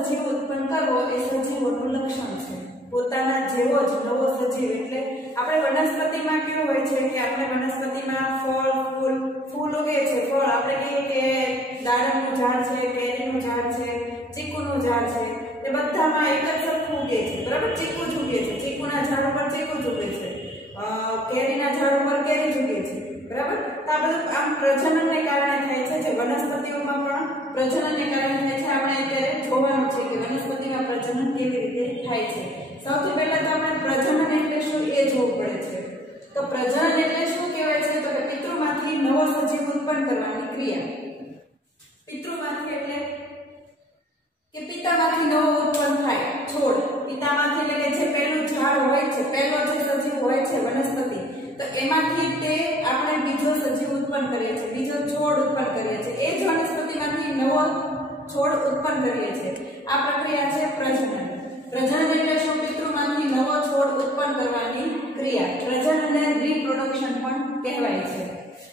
સજીવ ઉત્પન્ન કરવો એ સજીવોનું લક્ષણ છે। પોતાના જેવો જ નવો સજીવ એટલે આપણે વનસ્પતિમાં કેવું હોય છે કે આપણે વનસ્પતિમાં ફૂલ ઉગે છે, ફળ આપણે કહીએ કે દાડમનું ઝાડ છે, કેરીનું ઝાડ છે, ચીકુનું ઝાડ છે, એ બધામાં એક જ સરખું ઉગે છે, બરાબર? ચીકુ જ ઉગે છે, ચીકુના ઝાડ ઉપર ચીકુ જ ઉગે છે, કેરીના ઝાડ ઉપર કેરી જ ઉગે છે, બરાબર? તો આ બધું આમ પ્રજનનને કારણે થાય છે। જે વનસ્પતિઓમાં પણ પ્રજનનને કારણે થાય છે। આપણે અત્યારે જોવાનું છે કે વનસ્પતિમાં પ્રજનન કેવી રીતે થાય છે। સૌથી પહેલા તો આપણે પ્રજનન એટલે શું એ જોવું પડે છે। તો પ્રજનન એટલે શું કહેવાય છે? તો કે પિતૃમાંથી નવો સજીવ ઉત્પન્ન કરવાની ક્રિયા। પિતૃમાંથી એટલે કે પિતામાંથી નવો ઉત્પન્ન થાય છોડ, પિતામાંથી એટલે કે જે પહેલું ઝાડ હોય છે, પહેલો જે સજીવ હોય છે વનસ્પતિ, તો એમાંથી તે આપણે બીજો સજીવ ઉત્પન્ન કરીએ છીએ, બીજો છોડ ઉત્પન્ન કરીએ છીએ, એ જ વનસ્પતિમાંથી નવો છોડ ઉત્પન્ન કરીએ છીએ। આ પ્રક્રિયા છે પ્રજનન। પ્રજનન એટલે શું? પિતૃમાંથી નવો છોડ ઉત્પન્ન કરવાની ક્રિયા। પ્રજનનને રિપ્રોડક્શન પણ કહેવાય છે।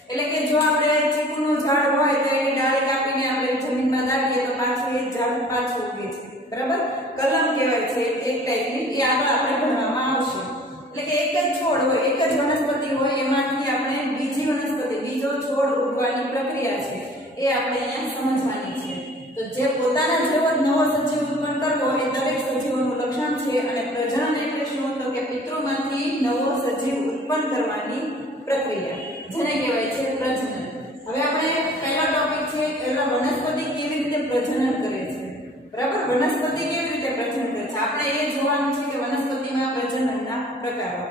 એટલે કે જો આપણે ચીકુનું ઝાડ હોય તો એની ડાળી કાપીને આપણે જમીનમાં દાટીએ તો પાછું એ ઝાડ પાછું ઉગે છે, બરાબર? કલમ કહેવાય છે એક ટાઈપની, એ આગળ આપણે ભણવામાં આવશે। એટલે કે એક જ છોડ હોય, એક જ વનસ્પતિ હોય, એમાંથી આપણે બીજી વનસ્પતિ, બીજો છોડ ઉગવાની પ્રક્રિયા છે એ આપણે અહીંયા સમજવાની છે। તો જે પોતાના જેવો નવો સજીવ ઉત્પન્ન કરવો એ દરેક સજીવોનું લક્ષણ છે। અને પ્રજનન એટલે શું? તો કે પિતૃમાંથી નવો સજીવ ઉત્પન્ન કરવાની પ્રક્રિયા, જેને કહેવાય છે પ્રજનન। હવે આપણે પહેલો ટોપિક છે એટલે વનસ્પતિ કેવી રીતે પ્રજનન કરે છે, બરાબર? વનસ્પતિ કેવી રીતે પ્રજનન કરે છે આપણે એ જોવાનું છે કે વનસ્પતિમાં પ્રજનનના પ્રકારો।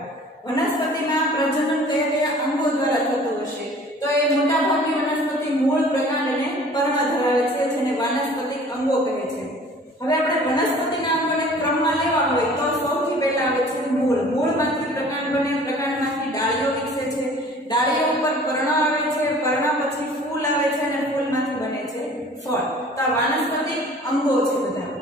વનસ્પતિમાં પ્રજનન કયા કયા અંગો દ્વારા થતું હશે? તો એ મોટાભાગની વનસ્પતિ મૂળ, પ્રકાંડ અને પર્ણ ધરાવે છે, જેને વાનસ્પતિક અંગો કહે છે। હવે આપણે વનસ્પતિના અંગોને ક્રમમાં લેવા હોય તો સૌથી પહેલા આવે છે મૂળ। મૂળમાંથી પ્રકાંડ બને, પ્રકાંડમાંથી ડાળીઓ વિકસે છે, ડાળીઓ ઉપર પર્ણ આવે છે, પર્ણ પછી ફૂલ આવે છે અને ફૂલમાંથી બને છે ફળ। તો આ વાનસ્પતિક અંગો છે બધા।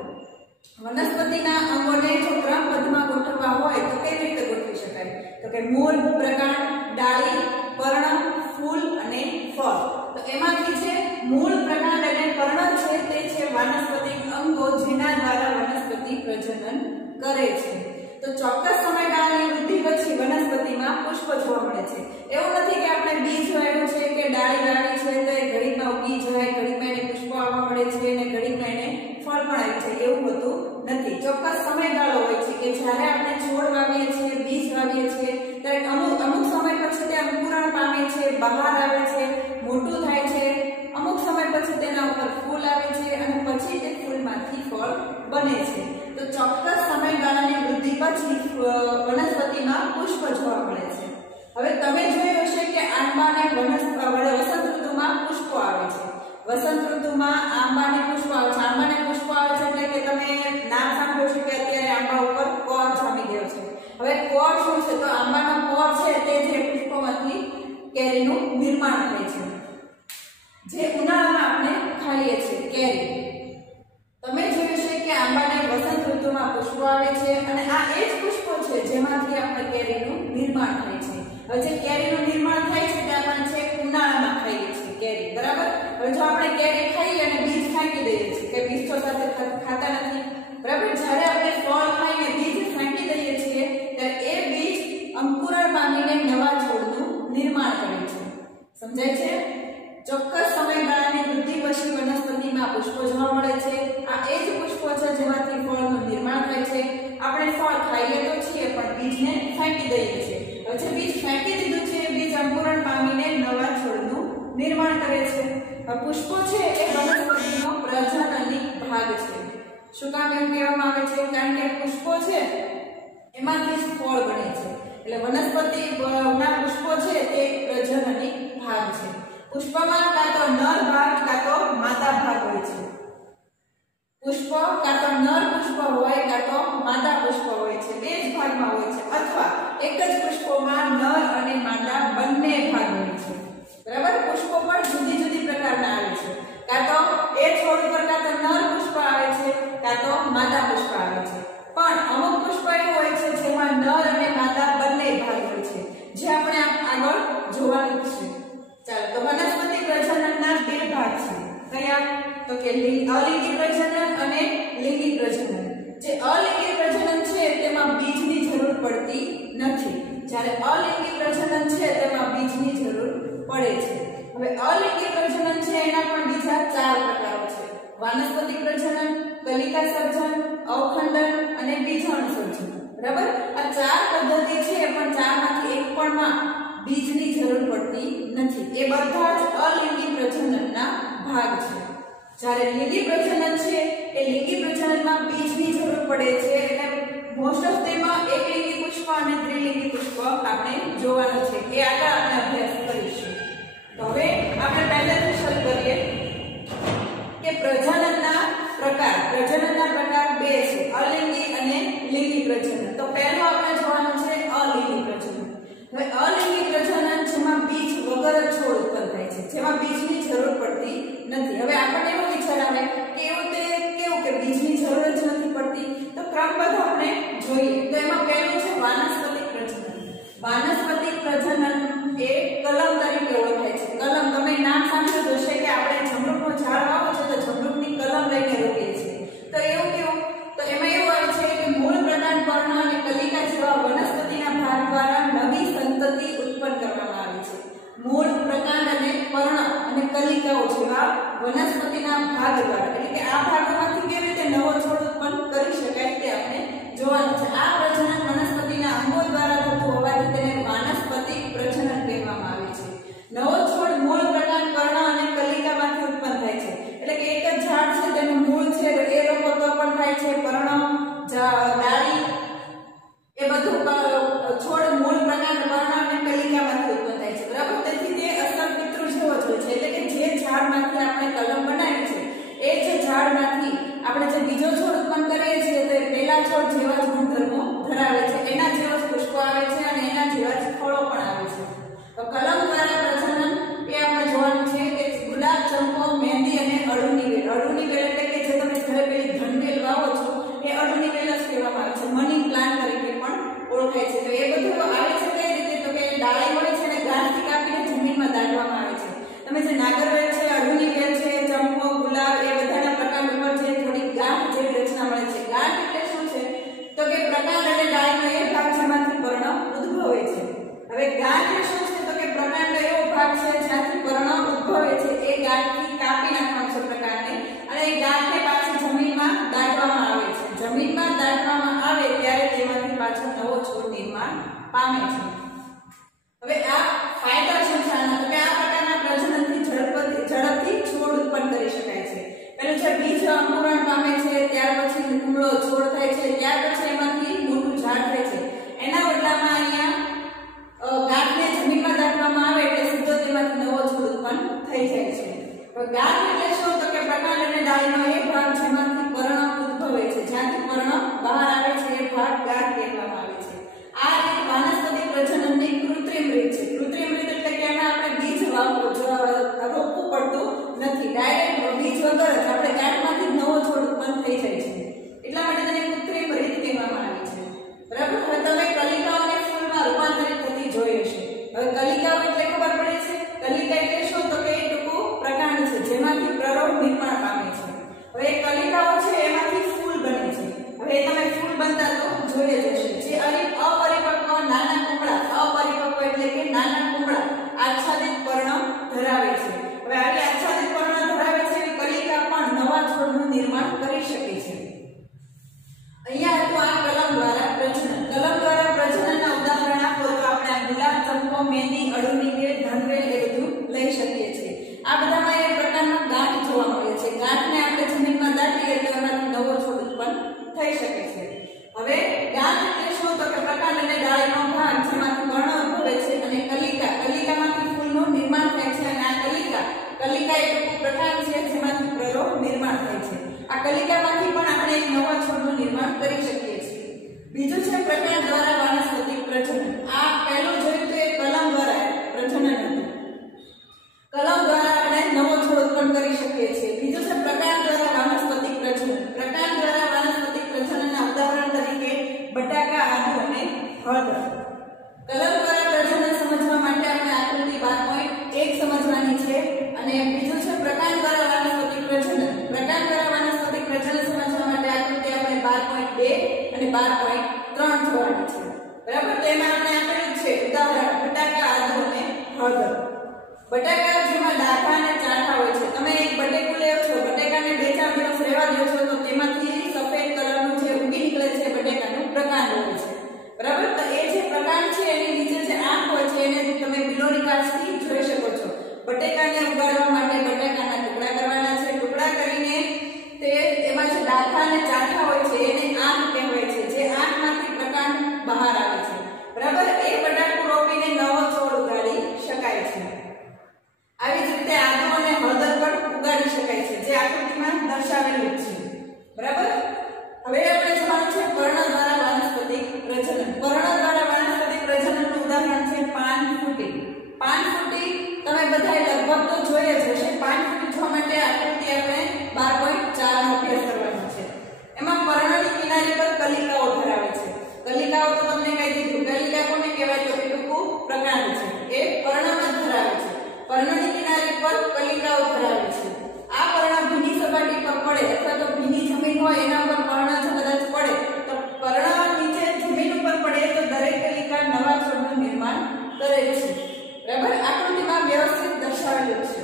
વનસ્પતિના અંગોને જો ક્રમબદ્ધમાં ગોઠવવા હોય તો કેવી રીતે ગોઠવી શકાય? તો કે મૂળ, પ્રકાંડ, ડાળી, પર્ણ, ફૂલ અને ફળ। તો એમાંથી જે મૂળ, પ્રકાંડ અને પર્ણ છે તે છે વાનસ્પતિક અંગો, જેના દ્વારા વનસ્પતિ પ્રજનન કરે છે। તો ચોક્કસ સમયગાળાની વૃદ્ધિ પછી વનસ્પતિમાં પુષ્પ જોવા મળે છે। એવું નથી કે આપણે બીજ વાવ્યું છે કે ડાળી વાવી છે તો એ ઘડીમાં ઉગી જાય, ઘડીમાં એને પુષ્પ આવવા મળે છે અને ઘડીમાં એને ફળ પણ આવી જાય, એવું હોતું નથી। ચોક્કસ સમયગાળો હોય છે કે જ્યારે આપણે છોડ વાવીએ છીએ, બીજ વાવીએ છીએ, ત્યારે અમુક સમય પછી તે અંકુરણ પામે છે, બહાર આવે છે, મોટું થાય છે, અમુક સમય પછી તેના ઉપર ફૂલ આવે છે અને પછી તે ફૂલમાંથી ફળ બને છે। તો ચોક્કસ સમયગાળાની વૃદ્ધિ પછી વનસ્પતિમાં પુષ્પ જોવા મળે છે। હવે તમે જોયું હશે કે આંબાને વસંત ઋતુમાં પુષ્પો આવે છે। વસંત ઋતુમાં આંબાને પુષ્પ આવે છે। આંબાને પુષ્પ આવે છે એટલે કે તમે નામ સાંભળ્યું છે કે અત્યારે આંબા ઉપર કોર જામી ગયો છે। હવે કોર શું છે? તો આંબાનો કોર છે તે જે પુષ્પમાંથી કેરીનું નિર્માણ થાય છે, જે ઉનાળામાં આપણે ખાઈએ છીએ કેરી। તમે જોયું છે કે આંબાને વસંત ઋતુમાં પુષ્પો આવે છે અને આ એ જ પુષ્પો છે જેમાંથી આપણે કેરીનું નિર્માણ થાય છે। હવે જે કેરીનું નિર્માણ થાય છે તે આપણે છે ઉનાળામાં ખાઈએ છીએ કેરી, બરાબર? હવે જો આપણે કેરી ખાઈએ અને બીજ ફેંકી દઈએ છીએ કે બીજ તો સાથે ખાતા નથી, બરાબર? જ્યારે આપણે ફળ ખાઈને બીજ ફેંકી દઈએ છીએ ત્યારે એ બીજ અંકુરણ પામીને નવા છોડનું નિર્માણ કરે છે। સમજાય છે? ચોક્કસ સમયગાળાની વૃદ્ધિ પછી વનસ્પતિમાં પુષ્પો જોવા મળે છે। આ એ જ પુષ્પો છે જેમાંથી ફળનું નિર્માણ થાય છે। આપણે ફળ ખાઈએ તો છીએ પણ બીજને ફેંકી દઈએ છીએ। હવે જે બીજ ફેંકી દીધું છે એ બીજ અંકુરણ પામીને નવા છોડનું નિર્માણ કરે છે। પુષ્પો છે એ વનસ્પતિનો પ્રજનનની ભાગ છે। શું કામ એમ કહેવામાં આવે છે? કારણ કે પુષ્પો છે એમાંથી જ ફળ બને છે, એટલે વનસ્પતિના પુષ્પો છે તે પ્રજનનની ભાગ છે। પુષ્પમાં કાં તો નર ભાગ કાં તો માદા ભાગ હોય છે। પુષ્પ કાં તો નર પુષ્પ હોય કાં તો માદા પુષ્પ હોય છે, બે જ ભાગમાં હોય છે, અથવા એક જ પુષ્પોમાં નર અને માદા બંને ભાગ હોય છે, બરાબર? પુષ્પો પણ જુદી જુદી પ્રકારના આવે છે। કાં તો એ છોડ પર કાં તો નર પુષ્પ આવે છે કાં તો માદા પુષ્પ આવે છે, પણ અમુક પુષ્પ એવું હોય છે જેમાં નર અને માદા બંને ભાગ હોય છે, જે આપણે આગળ જોવાનું છે। ચાલો, તો વનસ્પતિ પ્રજનનના બે ભાગ છે। કયા? તો કે અલિંગી પ્રજનન અને લિંગી પ્રજનન। જે અલિંગી પ્રજનન છે તેમાં બીજની જરૂર પડતી નથી, જ્યારે અલિંગી પ્રજનન છે તેમાં બીજની જરૂર પડે છે। હવે અલિંગી પ્રજનન છે એના પણ બીજા 4 પ્રકારો છે: વાનસ્પતિક પ્રજનન, કલિકા સર્જન, અવખંડન અને બીજાણુ સર્જન। બરાબર, આ 4 પદ્ધતિ છે પણ 4 માંથી એક પણ માં બીજની જરૂર પડતી નથી, એ બધા જ અલિંગી પ્રજનનના ભાગ છે। જ્યારે લિંગી પ્રજનન છે એ લિંગી પ્રજનનમાં બીજની જરૂર પડે છે, એટલે મોસ્ટ ઓફ તેમાં એકલિંગી પુષ્પ અને ત્રિલિંગી પુષ્પ આપણે જોવાનું છે, એ આગળ આપણે અભ્યાસ કરીશું। તો હવે આપણે પહેલાથી શરૂ કરીએ કે પ્રજનનના પ્રકાર 2 છે, અલિંગી અને લિંગી પ્રજનન। તો પહેલો આપણે જોવાનું છે અલિંગી પ્રજનન। હવે અલિંગી પ્રજનન જેમાં બીજ વગર જ છોડ ઉત્પન્ન થાય છે, જેમાં બીજની જરૂર પડતી નથી। હવે આપણને એવો વિચાર આવે કે કેવું કે બીજની જરૂર જ નથી પડતી, તો ક્રમબદ્ધ આપણે જોઈએ તો એમાં પહેલું છે વાનસ્પતિક પ્રજનન। વાનસ્પતિક પ્રજનન એ કલમ તરીકે ઓળખાય છે। કલમ, તમે નામ સાંભળ્યું હશે કે આપણે જમરૂખનું ઝાડ વાવો છો તો જમરૂખની કલમ લઈને રોપીએ છીએ, તો એવું કેવું, તો એમાં એવું આવે છે કે મૂળ, પ્રકાંડ, પર્ણ અને કલિકા જેવા વનસ્પતિના ભાગ દ્વારા નવી સંતતિ ઉત્પન્ન કરવામાં આવે છે। મૂળ, પ્રકાંડ અને પર્ણ અને કલિકાઓ જેવા વનસ્પતિના ભાગ દ્વારા, એટલે કે આ ભાગોમાંથી કેવી રીતે નવો છોડ ઉત્પન્ન કરી શકાય તે આપણે જોવાનું છે। આ પ્રજનન વનસ્પતિના અંગો દ્વારા થતું હોવાથી તેને વાનસ્પતિક પ્રજનન કહેવામાં આવે છે। નવો છોડ મૂળ, પ્રકાંડ, પર્ણ અને કલિકામાંથી ઉત્પન્ન થાય છે, એટલે કે એક જ ઝાડ છે તેનું મૂળ છે એ રોપો તો પણ થાય છે, પર્ણ, ડાળી, એ બધું છોડ મૂળ, પ્રકાંડ, પર્ણ અને કલિકામાંથી ઉત્પન્ન થાય છે। બરાબર, તેથી તે અસર પિતૃ જેવો જ હોય છે, એટલે કે જે ઝાડમાંથી આપણે કલમ બનાવી છે એ જ ઝાડમાંથી આપણે જે બીજો છોડ ઉત્પન્ન કરીએ છીએ તો પહેલા છોડ જેવા જ ગુણધર્મો ધરાવે છે, એના જેવા જ પુષ્પો આવે છે અને એના જેવા જ ફળો પણ આવે છે। તો કલમ દ્વારા પ્રજનન એ આપણે જોવાનું છે કે ગુલાબ, ચંપો, મહેંદી અને અળુની વેલ। અળુની વેલ એટલે કે જે તમે ઘરે પેલી ધનવેલ વાવો છો એ અળુની વેલ જ કહેવામાં આવે છે, મની પ્લાન્ટ તરીકે પણ ઓળખાય છે। તો એ બધું આવે છે કઈ રીતે, તો કે ડાળી હોય છે અને ગાંઠથી કાપીને જમીનમાં દાટવામાં આવે છે। તમે જે નાગરવેલ છે, અળુની વેલ છે, ચંપો, ગુલાબ, એ બધાના પ્રકાંડ ઉપર જે થોડી ગાંઠ જેવી રચના મળે છે। ગાંઠ એટલે શું છે, તો કે પ્રકાંડ અને ડાળીનો એ ભાગ જેમાંથી પર્ણ ઉદ્ભવે છે। હવે ગાંઠ એટલે શું છે, તો કે પ્રકાંડનો એવો ભાગ છે જ્યાંથી પર્ણ ઉદ્ભવે છે, એ ગાંઠથી કાપી નાખવાનું છે પ્રકાંડને, અને એ ગાંઠને પાછી જમીનમાં દાટવામાં આવે છે। જમીનમાં દાટવામાં આવે ત્યારે તેમાંથી પાછો નવો છોડ નિર્માણ પામે છે। હવે આ ફાયદા શું છે આના, તો કે આ પ્રકારના પ્રજનનથી ઝડપથી છોડ ઉત્પન્ન કરી શકાય છે। પેલું છે બીજ અંકુરણ પામે છે, ત્યાર પછી કુમળો છોડ થાય છે, ત્યાર પછી એમાંથી મોટું ઝાડ થાય છે। એના બદલામાં અહીંયા ગાંઠને જમીનમાં દાટવામાં આવે એટલે સીધો તેમાંથી નવો છોડ ઉત્પન્ન થઈ જાય છે। હવે ગાંઠ એટલે શું, તો કે પ્રકાંડ અને ડાળીનો એ ભાગ જેમાંથી પર્ણ ઉદ્ભવે છે, જ્યાંથી પર્ણ બહાર આવે છે એ ભાગ ગાંઠ કહેવામાં આવે છે। આ રીત વાનસ્પતિક પ્રજનનની કૃત્રિમ રીત છે। કૃત્રિમ રીત એટલે કે એમાં આપણે બીજ રોપવું પડતું નથી, ડાયરેક્ટ બીજ વગર જ આપણે ગાંઠમાંથી નવો છોડ ઉત્પન્ન થઈ જાય છે, એટલા માટે તેને કૃત્રિમ રીત કહેવામાં આવી છે। બરાબર, હવે તમે કલિકાઓને ફૂલમાં રૂપાંતરિત થતી જોઈ હશે। હવે કલિકાઓ એટલે ખબર પડે છે, કલિકા એટલે શું, તો કે એ ટૂંકું પ્રકાંડ છે જેમાંથી પ્રરોહ નિર્માણ પામે છે। હવે કલિકાઓ છે એમાંથી ફૂલ બને છે। હવે તમે ફૂલ બનતા તો જોઈ જ હશે। જે અપરિપક્વ નાના કુંબળા, અપરિપક્વ એટલે કે નાના કુંબળા આચ્છાદિત પર્ણ ધરાવે છે। હવે આવી આચ્છાદિત પર્ણ ધરાવે છે એવી કલિકા પણ નવા છોડનું નિર્માણ કરી શકે છે। અહીંયા હતું આ કલમ દ્વારા પ્રજનન। કલમ દ્વારા પ્રજનનના ઉદાહરણ આપો તો આપણે આ ગુલાબ, ચંપો, મહેંદી, અળુની વેલ, ધનવેલ એ બધું લઈ શકીએ છીએ। આ બધામાં એ પ્રકારનો ગાંઠ જોવા મળે છે। ગાંઠને આપણે જમીનમાં દાટીએ તો એમાંથી નવો છોડ ઉત્પન્ન થઈ શકે છે। હવે ગાંઠ એટલે શું, તો કે પ્રકાંડ અને ડાળીનો ભાગ જેમાંથી પર્ણ ઉદ્ભવે છે, અને કલિકામાંથી ફૂલનું નિર્માણ થાય છે, અને આ કલિકા એ ટૂંકું પ્રકાંડ છે જેમાંથી પ્રરોહ નિર્માણ થાય છે। આ કલિકામાંથી પણ આપણે એક નવા છોડનું નિર્માણ કરી શકીએ છીએ। બીજું છે પ્રકાંડ દ્વારા વાનસ્પતિક પ્રજનન। આ પહેલું જોયું તો એ કલમ દ્વારા પ્રજનન હતું, કલમ દ્વારા આપણે નવો છોડ ઉત્પન્ન કરી શકીએ છીએ। બીજું છે પ્રકાંડ દ્વારા વાનસ્પતિક પ્રજનન। પ્રકાંડ દ્વારા વાનસ્પતિક પ્રજનનના ઉદાહરણ તરીકે બટાકા, આદુ અને હળદર। કલમ દ્વારા પ્રજનન સમજવા માટે આપણે આકૃતિ 12.1 સમજવાની છે, અને બીજું છે પ્રકાંડ દ્વારા વાનસ્પતિક પ્રજનન। 12.3 જોવાની છે બરાબર। તો એમાં આપણે આપેલું છે ઉદાહરણ બટાકા આદુ અને હળદર। બટાકા જેમાં ડાઘા અને ચાઠા હોય છે, તમે એક બટેકું લેવો છો, બટેકાને 2-4 દિવસ રહેવા દો છો તો તેમાંથી સફેદ કલરનું જે ઉગી નીકળે છે બટેકાનું પ્રકાંડ હોય છે બરાબર। તો એ જે પ્રકાંડ છે એની નીચે જે આંખ હોય છે એને તમે બિલોની કાચથી જોઈ શકો છો। બટેકાને ઉગાડવા માટે બટાકાના ટુકડા કરવાના છે, ટુકડા કરીને તે એમાં જે ડાઘા અને ચાઠા હોય છે એને આંખ કહેવાય છે, જે આંખમાંથી પ્રકાંડ બહાર આવે છે બરાબર। એ બટાકું રોપીને નવો છોડ ઉગાડી શકાય છે। આવી જ રીતે આદુ અને હળદર પણ ઉગાડી શકાય છે, જે આકૃતિમાં દર્શાવેલું છે બરાબર। હવે આપણે જોવાનું છે પર્ણ દ્વારા વાનસ્પતિક પ્રજનન। પર્ણ દ્વારા વાનસ્પતિક પ્રજનનનું ઉદાહરણ છે પાનફૂટી। પાનફૂટી તમે બધાએ લગભગ તો જોઈ જ હશે। પાનફૂટી જોવા માટે આકૃતિ આપણે 12.4 નો અભ્યાસ કરવાનો છે। એમાં પર્ણની કિનારી પર કલિકાઓ ધરાવે છે। કલિકાઓ તો તમને કહી દીધું, કલિકા કોને કહેવાય તો કે ટૂંકું પ્રકાંડ છે, એ પર્ણમાં ધરાવે છે। પર્ણની કિનારી પર કલિકાઓ ધરાવે છે। આ પર્ણ ભીની સપાટી પર પડે અથવા તો ભીની જમીન હોય એના પર પર્ણ જો કદાચ પડે તો પર્ણ નીચે જમીન ઉપર પડે તો દરેક કલિકા નવા છોડનું નિર્માણ કરે છે બરાબર। આકૃતિમાં વ્યવસ્થિત દર્શાવેલું છે।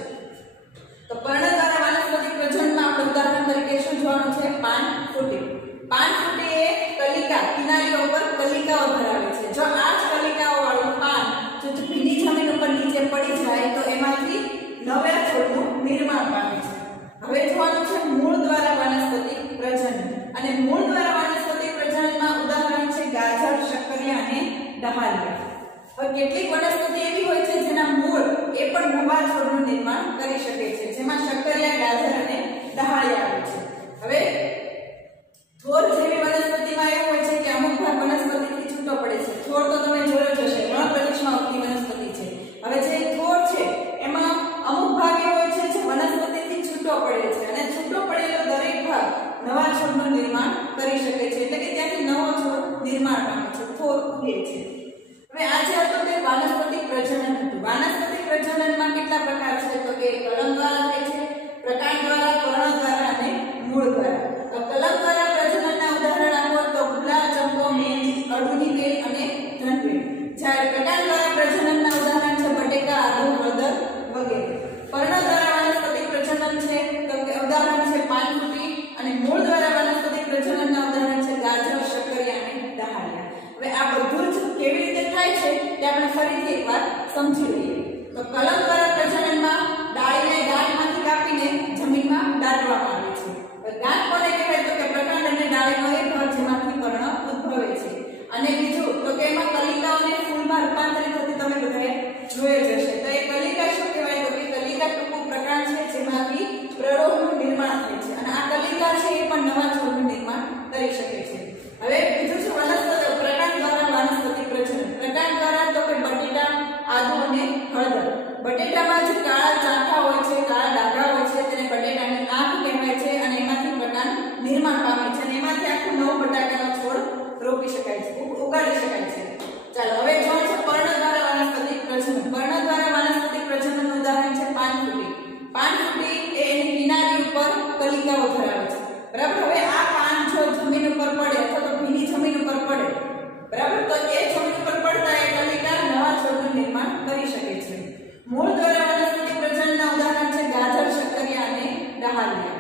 તો પર્ણ દ્વારા વાનસ્પતિક પ્રજનનમાં આપણે ઉદાહરણ તરીકે શું જોવાનું છે પાનફૂટી। પાનફૂટી એ કલિકા કિનારીઓ પર કલિકાઓ ધરાવે છે। જો આ જ કલિકાઓ વાળું પાન જો ભીની જમીન ઉપર નીચે પડી જાય તો એમાંથી નવા છોડનું નિર્માણ પામે છે। હવે જોવાનું છે મૂળ દ્વારા વાનસ્પતિક પ્રજનન। અને મૂળ દ્વારા વાનસ્પતિક પ્રજનનમાં ઉદાહરણ છે ગાજર, શક્કરિયા અને ડહાલિયા। હવે કેટલીક વનસ્પતિ એવી હોય છે જેના મૂળ એ પણ નવા છોડનું નિર્માણ કરી શકે છે, જેમાં શક્કરિયા, ગાજર અને ડહાલિયા આવે છે। હવે થોર જેવી વનસ્પતિમાં એવું હોય છે કે અમુક ભાગ વનસ્પતિથી છૂટો પડે છે। થોર તો તમે જોયો જ હશે, વનપ્રદેશમાં ઉગતી વનસ્પતિ છે। હવે જે થોર છે એમાં અમુક ભાગ એવો હોય છે જે વનસ્પતિથી છૂટો પડે છે અને છૂટો પડેલો દરેક ભાગ નવા છોડનું નિર્માણ કરી શકે છે, એટલે કે ત્યાંથી નવો છોડ નિર્માણ પામે છે, થોર ઉગે છે। હવે આજે હતું તે વાનસ્પતિક પ્રજનન હતું। વાનસ્પતિક પ્રજનનમાં કેટલા પ્રકાર છે તો કે કલમ દ્વારા થાય છે, પ્રકાંડ દ્વારા, પર્ણ દ્વારા અને મૂળ દ્વારા। કલમ દ્વારા પ્રજનનના ઉદાહરણ આપો તો ગુલાબ, ચંપો, મહેંદી, અડુની બેલ અને ધનવેલ। જ્યારે પ્રકાંડ દ્વારા પ્રજનનના ઉદાહરણ છે બટેકા, આદુ, હળદર વગેરે। પર્ણ દ્વારા વાનસ્પતિક પ્રજનન છે તો કે ઉદાહરણ છે પાનફૂટી, અને મૂળ દ્વારા વાનસ્પતિક પ્રજનનના ઉદાહરણ છે ગાજર, શક્કરિયા અને ડહાલિયા। હવે આ બધું જ કેવી રીતે થાય છે તે આપણે ફરીથી એકવાર સમજી લઈએ। તો કલમ દ્વારા પ્રજનનમાં ડાળીને ગાંઠમાંથી કાપીને જમીનમાં દાટવામાં આવે છે। ગાંઠ કોને કહેવાય તો કે પ્રકાંડ અને ડાળીનો એક ભાગ જેમાંથી પર્ણ ઉદ્ભવે છે। અને બીજું તો કે એમાં કલિકાઓને ફૂલમાં રૂપાંતરિત થતી તમે બધાએ જોઈ જ હશે। તો એ કલિકા શું કહેવાય તો કે કલિકા ટૂંકું પ્રકાંડ છે જેમાંથી પ્રરોહનું નિર્માણ થાય છે, અને આ કલિકા છે એ પણ નવા છોડનું નિર્માણ કરી શકે છે। હવે બીજું છે વનસ્પતિ પ્રકાંડ દ્વારા વાનસ્પતિક પ્રજનન। પ્રકાંડ દ્વારા તો કે બટેટા, આદુ અને હળદર। બટેટામાં જે કાળા ચાઠા હોય છે, કાળા ડાઘા હોય છે તેને બટેટાની આંખ કહેવાય છે, અને એમાંથી પ્રકાંડ નિર્માણ પામે છે અને એમાંથી આખું નવો બટાકાનો છોડ રોપી શકાય છે, ઉગાડી શકાય છે। ચાલો હવે જોવાનું છે પર્ણ દ્વારા વાનસ્પતિક પ્રજનન। પર્ણ દ્વારા વાનસ્પતિક પ્રજનનનું ઉદાહરણ છે પાનફૂટી। પાનફૂટી એ એની કિનારી ઉપર કલિકાઓ ધરાવે છે બરાબર। હવે આ પાન જો જમીન ઉપર પડે અથવા તો ભીની જમીન ઉપર પડે બરાબર, તો એ જમીન ઉપર પડતા એ કલિકા નવા છોડનું નિર્માણ કરી શકે છે। મૂળ દ્વારા વાનસ્પતિક પ્રજનનના ઉદાહરણ છે ગાજર, શક્કરિયા અને ડહાલિયા।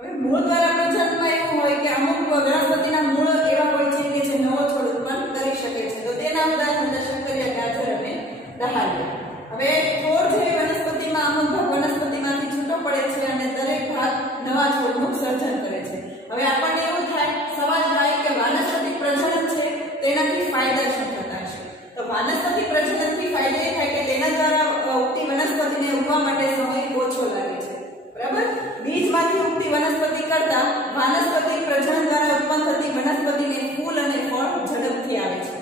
હવે મૂળ દ્વારા પ્રજનનમાં એવું હોય કે અમુક વનસ્પતિના મૂળ એવા હોય છે કે જે નવો છોડ ઉત્પન્ન કરી શકે છે, તો તેના ઉદાહરણ છે શક્કરિયા, ગાજર અને ડહાલિયા। હવે થોર જેવી વનસ્પતિમાં અમુક ભાગ વનસ્પતિમાંથી છૂટો પડે છે અને દરેક ભાગ નવા છોડનું સર્જન કરે છે। હવે આપણને એવું થાય, સવાલ થાય કે વાનસ્પતિક પ્રજનન છે તેનાથી ફાયદા શું થતા હશે? તો વાનસ્પતિક પ્રજનનથી ફાયદા એ થાય કે તેના દ્વારા ઉગતી વનસ્પતિને ઉગવા માટે સમય ઓછો લાગે છે બરાબર। બીજમાંથી ઉગતી વનસ્પતિ કરતા વાનસ્પતિક પ્રજનન દ્વારા ઉત્પન્ન થતી વનસ્પતિને ફૂલ અને ફળ ઝડપથી આવે છે,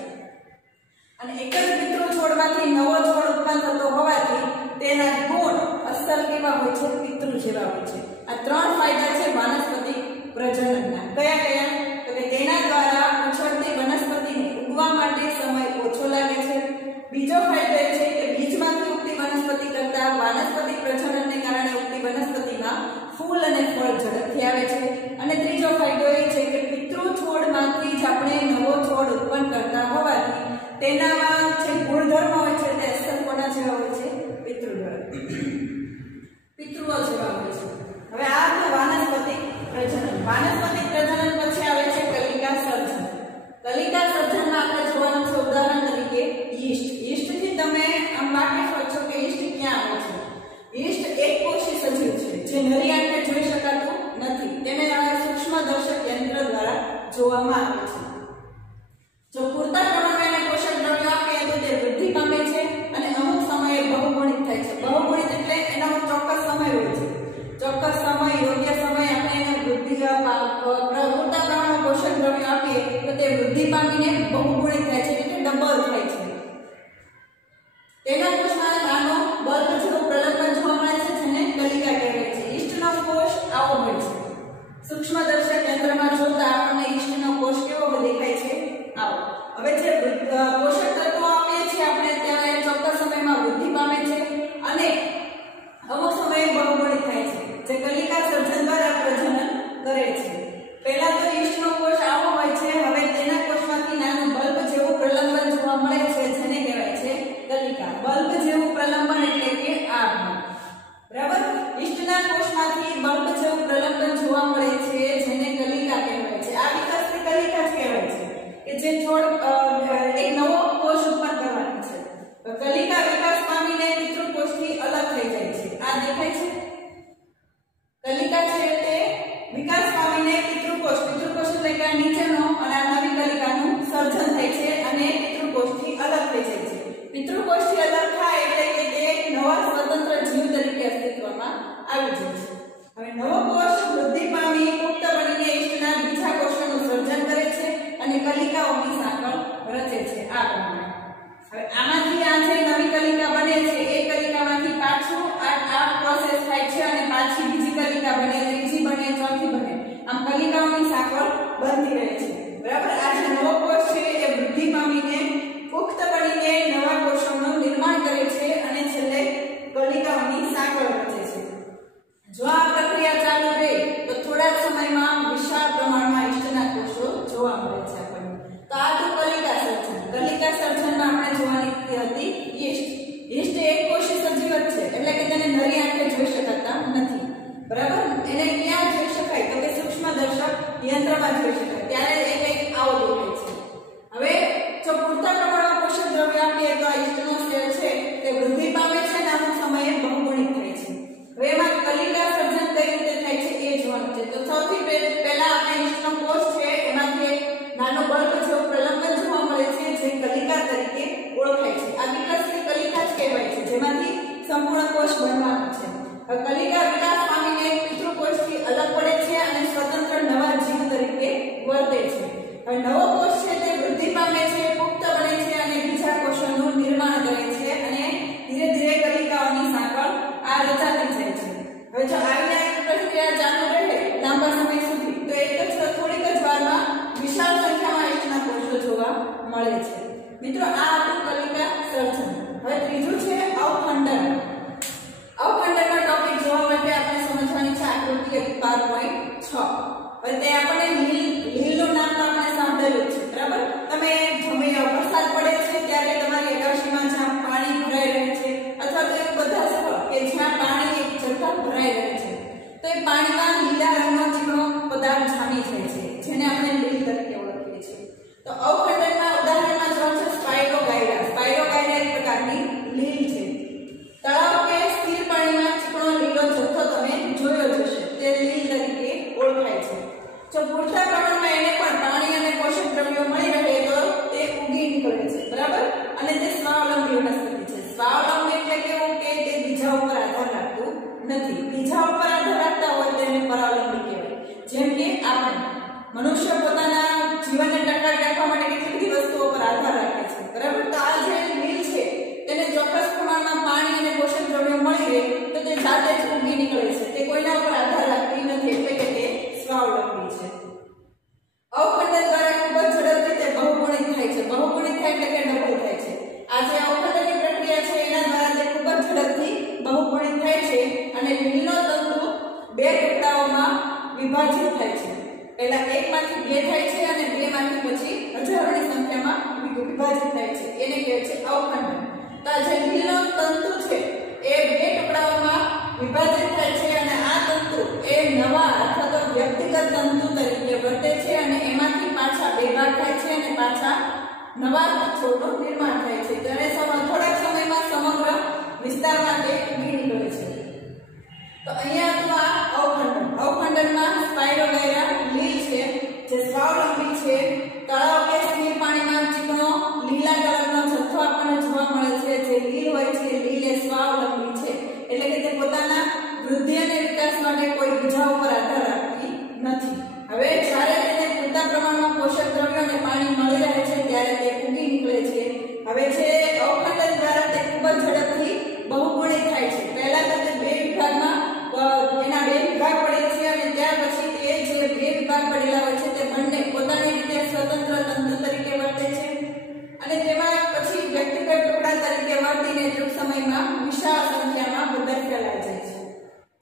અને એક જ પિતૃ છોડમાંથી નવો છોડ ઉત્પન્ન થતો હોવાથી તેના ગુણ અસર કેવા હોય છે? પિતૃ જેવા હોય છે। આ ત્રણ ફાયદા છે વાનસ્પતિક પ્રજનનના। કયા કયા? તો કે તેના દ્વારા ઉછળતી વનસ્પતિને ઉગવા માટે સમય ઓછો લાગે છે। બીજો ફાયદો એ છે કે બીજમાંથી ઉગતી વનસ્પતિ કરતા વાનસ્પતિક પ્રજનનને કારણે ઉગતી વનસ્પતિમાં ફૂલ અને ફળ ઝડપથી આવે છે। અને ત્રીજો ફાયદો એ છે કે પિતૃ છોડમાંથી જ આપણે નવો છોડ ઉત્પન્ન કરતા હોવાથી તેનામાં જે ગુણધર્મો હોય છે તે અસર કોના જેવા હોય છે? પિતૃઓ જેવા હોય છે. હવે આ તો વાનસ્પતિક પ્રજનન. વાનસ્પતિક પ્રજનન પછી આવે છે કલિકા સર્જન. કલિકા સર્જનમાં આપણે જોવાનું છે ઉદાહરણ તરીકે યીસ્ટ. યીસ્ટથી તમે આમ વાકેફ છો કે યીસ્ટ ક્યાં આવે છે? યીસ્ટ એકકોષી સજીવ છે જે નરી આંખે જોઈ શકાતું નથી. તેને સૂક્ષ્મદર્શક યંત્ર દ્વારા જોવામાં આવે છે. જો પૂરતા પ્રમાણમાં એને પોષક દ્રવ્યો આપીએ તો તે વૃદ્ધિ પામે છે અને અમુક સમયે બહુગુણિત થાય છે. બહુગુણિત એટલે એનો ચોક્કસ સમય હોય છે. ચોક્કસ સમય, યોગ્ય સમય આપણે એને વૃદ્ધિ પૂરતા પ્રમાણમાં પોષક દ્રવ્યો આપીએ તો તે વૃદ્ધિ પામીને બહુગુણિત થાય છે, એટલે ડબલ થાય છે. તેના કોષમાં નાનો બલ્બ જેવું પ્રલંબન જોવા મળે છે જેને કલિકા કહેવાય છે. યીસ્ટનો કોષ આવો હોય છે. સૂક્ષ્મદર્શક યંત્રમાં જોતા આપણને યીસ્ટનો કોષ કેવો દેખાય છે? આવો. હવે જે પોષક તત્વો આપીએ છીએ આપણે ત્યારે ચોક્કસ સમયમાં વૃદ્ધિ પામે છે અને અમુક સમયે બહુગુણિત થાય છે, જે કલિકા સર્જન દ્વારા પ્રજનન કરે છે. પહેલા તો યીસ્ટનો કોષ આવો હોય છે. હવે તેના કોષમાંથી નાનું બલ્બ જેવું પ્રલંબન જોવા મળે છે જેને કહેવાય છે કલિકા. બલ્બ જેવું પ્રલંબન એટલે કે આ ભાગ. બરાબર? યીસ્ટના કોષમાંથી બલ્બ જેવું પ્રલંબન જોવા મળે છે જેને કલિકા કહેવાય છે. આ વિકાસને કલિકા જ કહેવાય છે કે જે છોડ એક નવો કોષ ઉત્પન્ન કરવાનો છે. તો કલિકા વિકાસ પામીને પિતૃકોષથી અલગ થઈ જાય છે. આ દેખાય છે? કલિકા છે તે વિકાસ પામીને પિતૃકોષ એટલે કે નીચેનો અને આ નવી કલિકાનું સર્જન થાય છે અને પિતૃકોષથી અલગ થઈ જાય છે. પિતૃકોષથી અલગ થાય એટલે કે તે નવા સ્વતંત્ર જીવ તરીકે અસ્તિત્વમાં આવી જાય છે. હવે નવો કોષ વૃદ્ધિ પામી પુખ્ત બનીને યીસ્ટના બીજા કોષોનું સર્જન કરે છે અને કલિકાઓની સાંકળ રચે છે. આ પ્રમાણે હવે આમાંથી આ જે નવી કલિકા બને છે એ કલિકામાંથી પાછું આ પ્રોસેસ થાય છે અને પાછી બીજી કલિકા બને, ત્રીજી બને, ચોથી બને. આમ કલિકાઓની સાંકળ બનતી રહે છે. બરાબર? આ જે નવો કોષ છે એ વૃદ્ધિ પામીને પુખ્ત બનીને નવા કોષોનું નિર્માણ કરે છે અને છેલ્લે કલિકાઓની સાંકળ રચે છે. જો આ પ્રક્રિયા ચાલુ રહે તો થોડા સમયમાં વિશાળ પ્રમાણમાં યીસ્ટના કોષો જોવા મળે છે આપણને. તો આ તો કલિકા સર્જન. કલિકા સર્જનમાં આપણે જોવાની હતી યીસ્ટ. યીસ્ટ એકકોષી સજીવ છે એટલે કે તેને નરી આંખે જોઈ શકાતા નથી. બરાબર? એને ક્યાં જોઈ શકાય? તો કે સૂક્ષ્મદર્શક યંત્રમાં જોઈ શકાય. ત્યારે એ કંઈક આવો દેખાય છે. હવે જો પૂરતા પ્રમાણમાં પોષક દ્રવ્ય આપીએ તો આ યીસ્ટનો સેલ છે તે વૃદ્ધિ પામે છે અને અમુક સમયે બહુગુણિત થાય છે. હવે એમાં કલિકા સર્જન કઈ રીતે થાય છે એ જોવાનું છે. તો સૌથી પહેલા આપણે યીસ્ટનો કોષ છે એમાંથી નાનો બલ્બ જેવું પ્રલંબન જોવા મળે છે જે કલિકા તરીકે ઓળખાય છે. આ વિકાસની કલિકા જ કહેવાય છે જેમાંથી સંપૂર્ણ કોષ બનવાનો છે. હવે કલિકા વિકાસ પામીને પિતૃકોષથી અલગ પડે છે અને સ્વતંત્ર નવા જીવ તરીકે વર્તે છે. હવે નવો કોષ છે તે વૃદ્ધિ પામે છે, પુખ્ત બને છે અને બીજા કોષોનું નિર્માણ કરે છે અને ધીરે ધીરે કલિકાઓની સાંકળ આ રચાતી જાય છે. હવે જો આવી પ્રક્રિયા ચાલુ રહે લાંબા સમય સુધી તો એક જ થોડીક જ વારમાં વિશાળ સંખ્યામાં યીસ્ટના કોષો જોવા મળે છે. મિત્રો આ આપણું કલિકા સર્જન. હવે ત્રીજું છે અવખંડન. અવખંડનનો ટોપિક જોવા માટે આપણે સમજવાની છે આકૃતિ 12.6. હવે તે આપણે લીલનું નામ તો આપણે સાંભળેલું છે. બરાબર? તમે જમીન વરસાદ પડે છે ત્યારે તમારી અગાશીમાં જ્યાં પાણી ભરાઈ રહે છે અથવા તો એવા બધા સ્થળ કે જ્યાં પાણી એક જથ્થા ભરાઈ રહે છે તો એ પાણીમાં લીલા રંગનો ચીકણો પદાર્થ જામી જાય છે જેને આપણે લીલ તરીકે ઓળખીએ છીએ. તો અવખંડનમાં ઉદાહરણમાં જો છે સ્પાઇરોગાયરા. સ્પાઇરોગાયરા એક પ્રકારની લીલ છે. તળાવ કે સ્થિર પાણીમાં ચીકણો લીલો જથ્થો તમે જોયો જ હશે. તે લીલ તરીકે ઓળખાય છે. જો પૂરતા પ્રમાણમાં એને પણ પાણી અને પોષક દ્રવ્યો મળી રહે તો તે ઉગી નીકળે છે. બરાબર? અને તે સ્વાવલંબી વનસ્પતિ છે. સ્વાવલંબી એટલે કેવું કે તે બીજા ઉપર આધાર રાખતું નથી. બીજા ઉપર આધાર રાખતા હોય તેને પરાવલંબી કહેવાય. જેમ કે આપણે મનુષ્ય પોતાના જીવનને ટકાવી રાખવા માટે કેટલી બધી વસ્તુઓ પર આધાર રાખે છે. બરાબર? તો આ જે લીલ છે તેને ચોક્કસ પ્રમાણમાં પાણી અને પોષક દ્રવ્યો મળી રહે તો તે જાતે જ ઉગી નીકળે છે. તે કોઈના ઉપર આધાર રાખતી નથી એટલે કે તે સ્વાવલંબી છે. અવખંડન દ્વારા ખૂબ જ ઝડપથી તે બહુગુણિત થાય છે. બહુગુણિત થાય એટલે કે ડબલ થાય છે. આ જે અવખંડનની પ્રક્રિયા છે એના દ્વારા તે ખૂબ જ ઝડપથી બહુગુણિત થાય છે અને લીલનો તંતુ બે ટુકડાઓમાં વિભાજિત થાય છે. પહેલા 1 માંથી 2 થાય છે અને 2 માંથી પછી હજારોની સંખ્યામાં વિભાજિત થાય છે, એને કહે છે અવખંડન. તો આ જે લીલનો તંતુ છે એ 2 ટુકડાઓમાં વિભાજિત થાય છે અને આ તંતુ એ નવા અથવા તો વ્યક્તિગત તંતુ તરીકે વર્તે છે અને એમાંથી પાછા 2 ભાગ થાય છે અને પાછા નવા છોડનું નિર્માણ થાય છે. ત્યારે થોડાક સમયમાં સમગ્ર વિસ્તારમાં તે ઉગી નીકળે છે. તો અહીંયા તો આ અવખંડનમાં સ્પાઇરોગાયરા લીલ છે જે સ્વાવલંબી છે. તળાવ કે સ્થિર પાણીમાં ચીકણો લીલા કલરનો જથ્થો આપણને જોવા મળે છે. જે લીલ હોય છે લીલ એ સ્વાવલંબી છે, એટલે કે તે પોતાના વૃદ્ધિ અને વિકાસ માટે કોઈ બીજા ઉપર આધાર રાખતી નથી. હવે જ્યારે તેને પૂરતા પ્રમાણમાં પોષક દ્રવ્યો અને પાણી મળી રહે છે ત્યારે તે ઉગી નીકળે છે. હવે જે અવખંડન દ્વારા તે ખૂબ જ ઝડપથી બહુગુણિત થાય છે. પહેલા તો તે 2 વિભાગમાં એના 2 વિભાગ પડે છે અને ત્યાર પછી તે જે 2 વિભાગ પડેલા હોય છે તે બંને પોતાની રીતે સ્વતંત્ર તંતુ તરીકે વર્તે છે અને તેમાં પછી વ્યક્તિગત ટુકડા તરીકે વર્તીને ટૂંક સમયમાં વિશાળ સંખ્યામાં બધા ફેલાઈ જાય છે.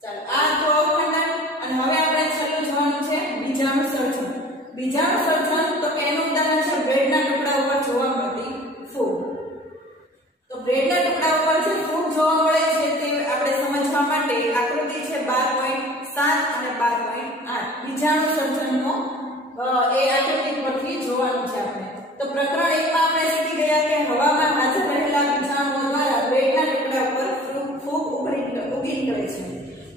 ચાલો, આ તો અવખંડન. અને હવે આપણે છેલ્લું જોવાનું છે બીજાણુ સર્જન. બીજાણુ સર્જન તો કે એનું ઉદાહરણ છે બ્રેડના ટુકડા ઉપર જોવા મળતી ફૂગ. તો બ્રેડના ટુકડા ઉપર જે ફૂગ જોવા મળે છે તે આપણે સમજવા માટે આકૃતિ છે 12.7 અને 12.8 બીજાણુ સર્જનનો એ આકૃતિ પરથી જોવાનું છે આપણે. તો પ્રકરણ 1 માં આપણે શીખી ગયા કે હવામાં હાજર રહેલા બીજાણુઓ દ્વારા બ્રેડના ટુકડા પર ફૂગ ઉગી નીકળે છે.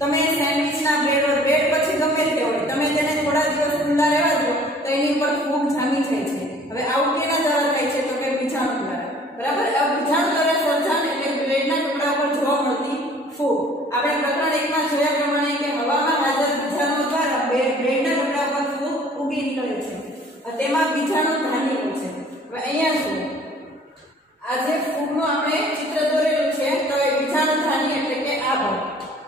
તમે સેન્ડવિચના બ્રેડ પછી ગમે તે હોય તમે તેને થોડા દિવસ ઠંડા રહેવા દો તો એની ઉપર ફૂગ જામી જાય છે. હવે આવું કેના દ્વારા થાય છે તો કે બીજાણુ દ્વારા. બરાબર, આ બીજાણુ દ્વારા સર્જન એટલે બ્રેડના ટુકડા પર જોવા મળતી ફૂગ. આપણે પ્રકરણ 1 માં જોયા પ્રમાણે કે હવામાં હાજર બીજાણુઓ દ્વારા બ્રેડના ટુકડા પર ફૂગ ઉગી નીકળે છે. તેમાં બીજાણુ ધાની હોય છે. હવે અહીંયા જુઓ, આ જે ફૂગનું આપણે ચિત્ર દોરેલું છે તો એ બીજાણુ ધાની એટલે કે આ ભાગ.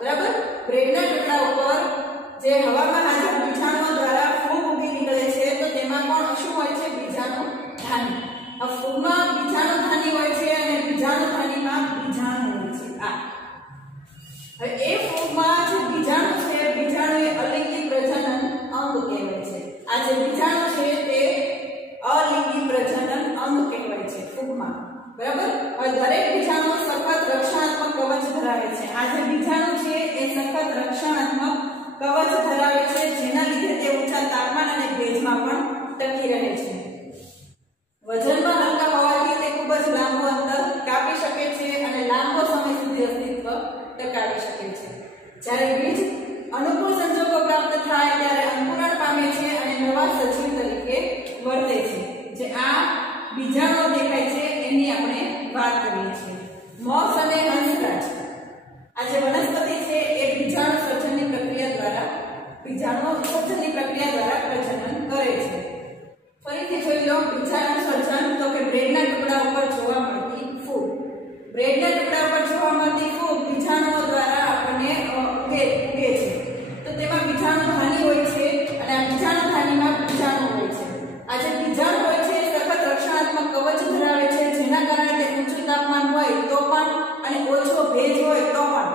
બરાબર, બ્રેડના ટુકડા ઉપર જે હવામાં હાજર બીજાણુઓ દ્વારા ફૂગ ઉગી નીકળે છે તો તેમાં પણ શું હોય છે? બીજાણુ ધાની. આ ફૂગમાં બીજાણુ ધાની હોય છે અને બીજાણુ ધાનીમાં બીજાણુ હોય છે. હવે એ ફૂગમાં જે બીજાણુ છે બીજાણુ એ અલિંગી પ્રજનન અંગ કહેવાય છે. આ જે બીજાણુ છે તે અલિંગી પ્રજનન અંગ કહેવાય છે ફૂગમાં. બરાબર, હવે દરેક બીજાણુ સખત રક્ષણાત્મક કવચ ધરાવે છે. આ જે બીજાણુ છે એ સખત રક્ષણાત્મક કવચ ધરાવે છે જેના લીધે તે ઊંચા તાપમાન અને ભેજમાં પણ ટકી રહે છે. વજનમાં હલકા હોવાથી તે ખૂબ જ લાંબુ અંતર કાપી શકે છે અને લાંબો સમય સુધી અસ્તિત્વ ટકાવી શકે છે. જ્યારે બીજ અનુકૂળ સંજોગો પ્રાપ્ત થાય ત્યારે અંકુરણ પામે છે અને નવા સજીવ તરીકે વર્તે છે. જે આ બીજાણુ દેખાય છે એની આપણે વાત કરીએ છીએ. મોસ અને હંસરાજ, આ જે વનસ્પતિ છે એ બીજાણુ સર્જનની પ્રક્રિયા દ્વારા પ્રજનન કરે છે. ફરીથી જોઈ લો, બીજાણુ સર્જન તો કે બ્રેડના ટુકડા ઉપર જોવા મળતી ફૂગ. બ્રેડના ટુકડા ઉપર જોવા મળતી ફૂગ બીજાણુઓ દ્વારા આપણને ઉગે છે. તો તેમાં બીજાણુ ધાની હોય છે અને આ બીજાણુ ધાનીમાં બીજાણુ હોય છે. આ જે બીજાણુ હોય છે સખત રક્ષણાત્મક કવચ ધરાવે છે જેના કારણે તે ઊંચું તાપમાન હોય તો પણ અને ઓછો ભેજ હોય તો પણ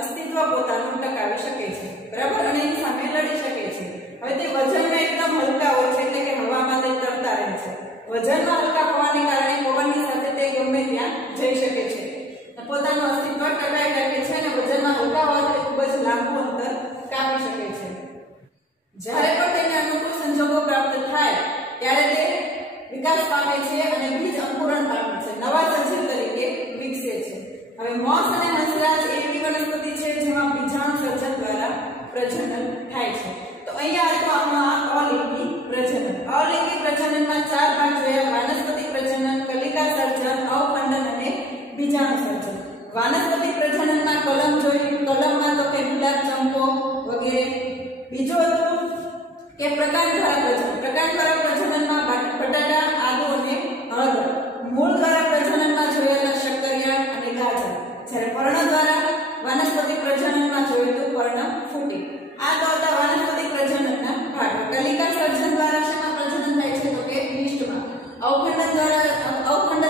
અસ્તિત્વ પોતાનું ટકાવી શકે છે. બરાબર, અને એની સામે લડી શકે છે. હવે તે વજનમાં એકદમ હલકા હોય છે એટલે કે હવામાં તે તરતા રહે છે. વજનમાં હલકા હોવાને કારણે પવનની સાથે તે ગમે ત્યાં જઈ શકે છે, પોતાનું અસ્તિત્વ ટકાવી રાખે છે અને વજનમાં હલકા હોવાથી ખૂબ જ લાંબુ અંતર કાપી શકે છે. જ્યારે પણ તેને અનુકૂળ સંજોગો પ્રાપ્ત થાય ત્યારે તે વિકાસ પામે છે અને બીજ અંકુરણ પામે છે, નવા સજીવ તરીકે વિકસે છે. હવે મોસ અને હંસરાજ એવી વનસ્પતિ છે જેમાં બીજાણુ સર્જન દ્વારા પ્રજનન થાય છે. તો અહીંયા તો આમાં અલિંગી પ્રજનન. અલિંગી પ્રજનનમાં 4 ભાગ જોયા: વાનસ્પતિક પ્રજનન, કલિકા સર્જન, અવખંડન અને બીજાણુ સર્જન. વાનસ્પતિક પ્રજનનમાં કલમ જોઈ, કલમમાં તો કે ગુલાબ, ચંપો વગેરે. બીજો હતું કે પ્રકાંડ દ્વારા પ્રજનન. પ્રકાંડ દ્વારા પ્રજનનમાં બટાટા, આદુ અને હળદર. મૂળ દ્વારા પ્રજનનમાં જોયેલા શક્કરિયા અને ગાજર. જ્યારે પર્ણ દ્વારા વાનસ્પતિક પ્રજનનમાં જોયેલું પર્ણ ફૂટી. આ તો હતા વાનસ્પતિક પ્રજનનના ભાગ. કલિકા સર્જન દ્વારા શેમાં પ્રજનન થાય છે તો કે યીસ્ટમાં. અવખંડન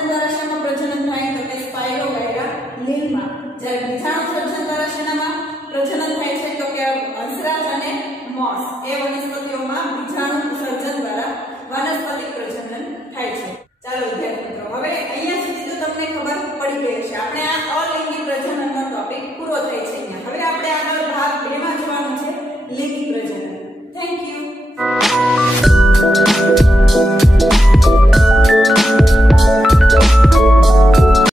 દ્વારા શેમાં પ્રજનન થાય તો કે સ્પાઇરોગાયરા લીલમાં. જ્યારે બીજાણુ સર્જન દ્વારા શેનામાં પ્રજનન થાય છે તો કે હંસરાજ અને મોસ એ